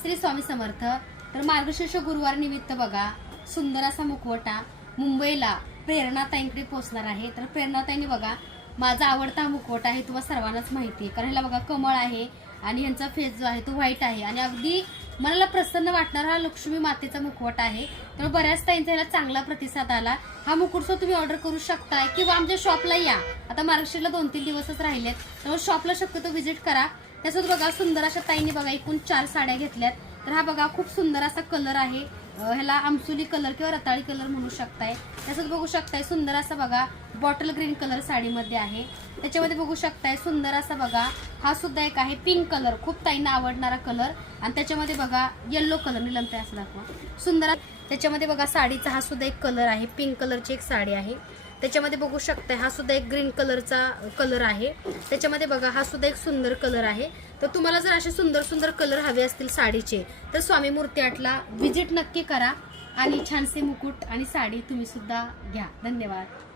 श्री स्वामी समर्थ। तर मार्गशीर्ष गुरुवार निमित्त बघा सुंदर असा मुखवटा मुंबईला प्रेरणाताईंकडे पोहोचणार आहे। तर प्रेरणाताईंनी बघा माझा आवडता मुखवटा आहे, तुम्हाला सर्वांनाच माहिती आहे, कारण ह्याला बघा कमळ आहे आणि ह्यांचा फेस जो आहे तो व्हाईट आहे आणि अगदी मनाला प्रसन्न वाटणारा हा लक्ष्मी मातेचा मुखवटा आहे। तर बऱ्याच ताईंचा ह्याला चांगला प्रतिसाद आला। हा मुकुट तुम्ही ऑर्डर करू शकताय किंवा आमच्या शॉपला या। आता मार्गशीर्षला 2-3 दिवसच राहिलेत, तर शॉपला शक्यतो व्हिजिट करा। त्यासोबत बघा सुंदर अशा ताईंनी बघा एकूण 4 साड्या घेतल्यात। तर हा बघा खूप सुंदर असा कलर आहे, ह्याला आमसुली कलर किंवा रताळी कलर म्हणू शकताय। त्यासोबत बघू शकताय सुंदर असा बघा बॉटल ग्रीन कलर साडीमध्ये आहे। त्याच्यामध्ये बघू शकताय सुंदर असा बघा हा सुद्धा एक आहे पिंक कलर, खूप ताईंना आवडणारा कलर। आणि त्याच्यामध्ये बघा येलो कलर निलमताय असं दाखवा सुंदर। त्याच्यामध्ये बघा साडीचा हा सुद्धा एक कलर आहे, पिंक कलरची एक साडी आहे। त्याच्यामध्ये बघू शकताय हा सुद्धा एक ग्रीन कलरचा कलर आहे। त्याच्यामध्ये बघा हा सुद्धा एक सुंदर कलर आहे। तर तुम्हाला जर असे सुंदर सुंदर कलर हवे असतील साडीचे तर स्वामी मूर्ती आर्टला व्हिजिट नक्की करा आणि छानसे मुकुट आणि साडी तुम्ही सुद्धा घ्या। धन्यवाद।